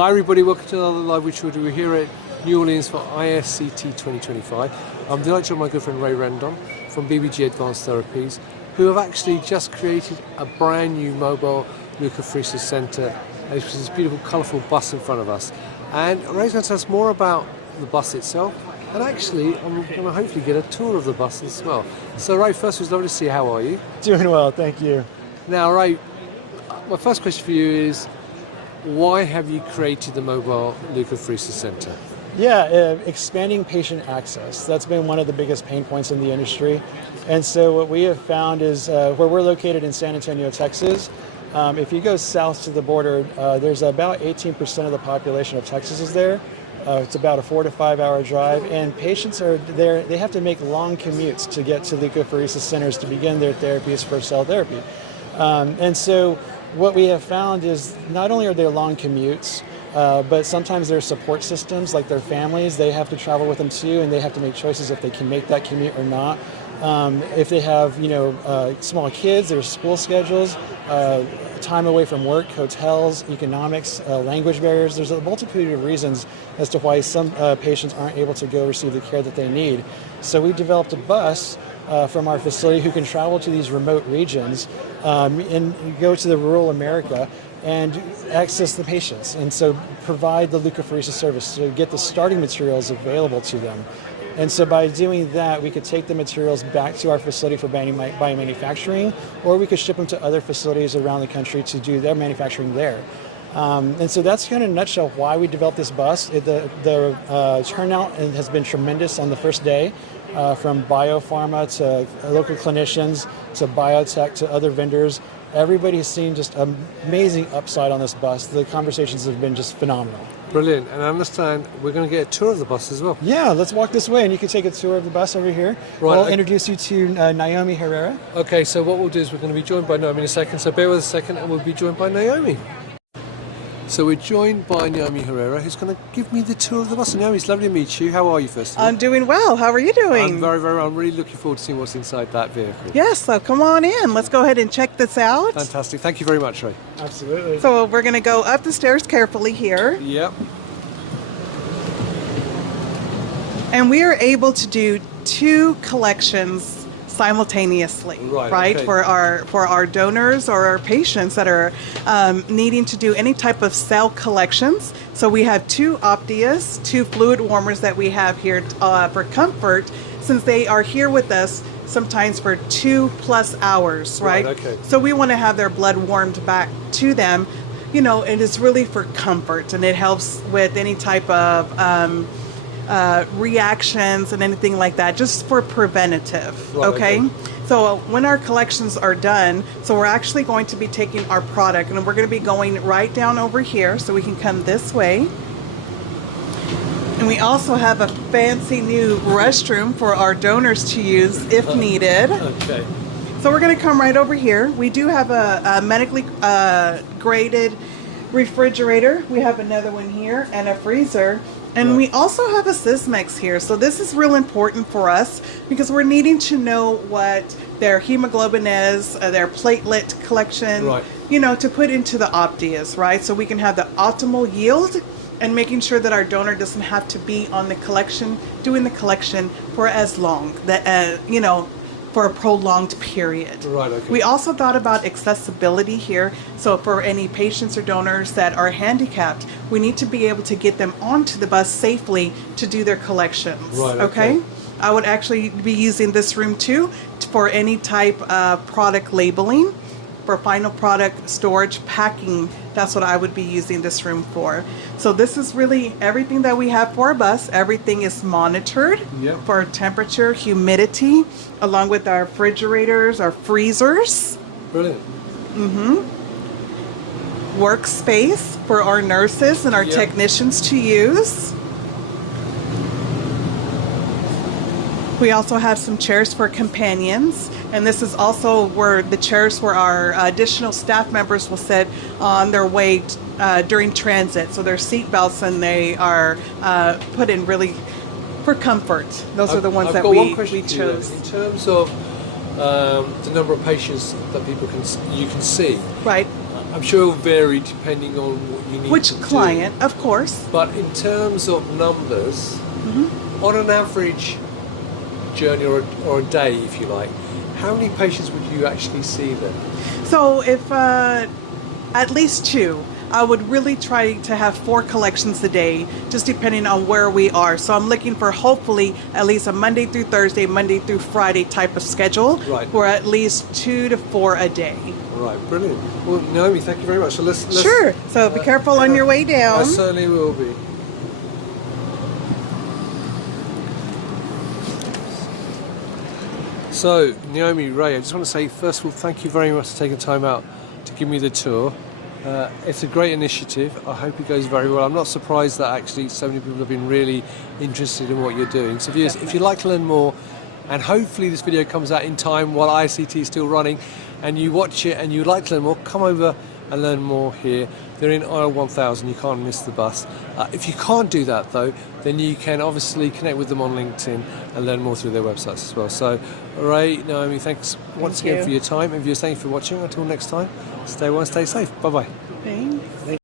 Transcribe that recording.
Hi everybody, welcome to another live which we're here at New Orleans for ISCT 2025. I'm delighted to have my good friend Ray Rendon from BBG Advanced Therapies, who have actually just created a brand new mobile leukapheresis center. Which is this beautiful colourful bus in front of us. And Ray's going to tell us more about the bus itself, and actually I'm going to hopefully get a tour of the bus as well. So Ray, first it was lovely to see you. How are you? Doing well, thank you. Now Ray, my first question for you is, why have you created the Mobile Leukapheresis Center? Yeah, expanding patient access. That's been one of the biggest pain points in the industry. And so what we have found is where we're located in San Antonio, Texas, if you go south to the border, there's about 18% of the population of Texas is there. It's about a 4 to 5 hour drive, and patients are there, they have to make long commutes to get to leukapheresis centers to begin their therapies for cell therapy. And so what we have found is not only are there long commutes, but sometimes their support systems, like their families, they have to travel with them too, and they have to make choices if they can make that commute or not. If they have, small kids, their school schedules, time away from work, hotels, economics, language barriers. There's a multitude of reasons as to why some patients aren't able to go receive the care that they need. So we developed a bus from our facility who can travel to these remote regions and go to the rural America and access the patients, and so provide the leukapheresis service to get the starting materials available to them. And so by doing that, we could take the materials back to our facility for biomanufacturing, or we could ship them to other facilities around the country to do their manufacturing there. And so that's kind of in a nutshell why we developed this bus. The turnout has been tremendous on the first day, from biopharma to local clinicians to biotech to other vendors. Everybody's seen just amazing upside on this bus. The conversations have been just phenomenal. Brilliant, and I understand we're going to get a tour of the bus as well. Yeah, let's walk this way and you can take a tour of the bus over here. Right, I'll introduce you to Naomi Herrera. Okay, so what we'll do is we're going to be joined by Naomi in a second, so bear with us a second and we'll be joined by Naomi. So we're joined by Naomi Herrera, who's going to give me the tour of the bus. Naomi, it's lovely to meet you. How are you, first of all? I'm doing well. How are you doing? I'm very well. I'm really looking forward to seeing what's inside that vehicle. Yes, so come on in. Let's go ahead and check this out. Fantastic. Thank you very much, Ray. Absolutely. So we're going to go up the stairs carefully here. Yep. And we are able to do 2 collections simultaneously, right? Okay. For our donors or our patients that are needing to do any type of cell collections. So we have 2 Optias, 2 fluid warmers that we have here for comfort, since they are here with us sometimes for 2+ hours, right? Okay. So we want to have their blood warmed back to them. You know, it is really for comfort, and it helps with any type of reactions and anything like that, just for preventative. Right, okay? okay. So when our collections are done, so we're actually going to be taking our product and we're going to be going right down over here, so we can come this way. And we also have a fancy new restroom for our donors to use if needed. Okay. So we're going to come right over here. We do have a medically graded refrigerator. We have another one here and a freezer. And we also have a Sysmex here. So this is real important for us because we're needing to know what their hemoglobin is, their platelet collection, right, to put into the Optias, right? So we can have the optimal yield and making sure that our donor doesn't have to be on the collection, doing the collection for as long, that for a prolonged period. Right, okay. We also thought about accessibility here. So for any patients or donors that are handicapped, we need to be able to get them onto the bus safely to do their collections. Right, okay. I would actually be using this room too for any type of product labeling, for final product storage, packing. That's what I would be using this room for. So this is really everything that we have for our bus. Everything is monitored for temperature, humidity, along with our refrigerators, our freezers. Brilliant. Workspace for our nurses and our technicians to use. We also have some chairs for companions, and this is also where the chairs where our additional staff members will sit on their way during transit. So their seat belts, and they are put in really for comfort. Those are the ones that we chose. In terms of the number of patients that you can see, right? I'm sure it'll vary depending on what you need Which to client, do. of course. But in terms of numbers, on an average journey or a day, if you like, how many patients would you actually see then? So if at least 2, I would really try to have 4 collections a day, just depending on where we are. So I'm looking for hopefully at least a Monday through Thursday, Monday through Friday type of schedule, Right. or at least 2 to 4 a day. Right, brilliant. Well, Naomi, thank you very much. So let's Sure. So be careful on your way I down. certainly will be. So, Naomi, Ray, I just want to say, first of all, thank you very much for taking time out to give me the tour. It's a great initiative. I hope it goes very well. I'm not surprised that actually so many people have been really interested in what you're doing. So if you'd like to learn more, and hopefully this video comes out in time while ICT is still running, and you watch it and you'd like to learn more, come over and learn more here. They're in aisle 1000, you can't miss the bus. If you can't do that though, then you can obviously connect with them on LinkedIn and learn more through their websites as well. So, Ray, Naomi, thanks once again for your time, and viewers, thank you for watching. Until next time, stay well and stay safe. Bye-bye. Thanks.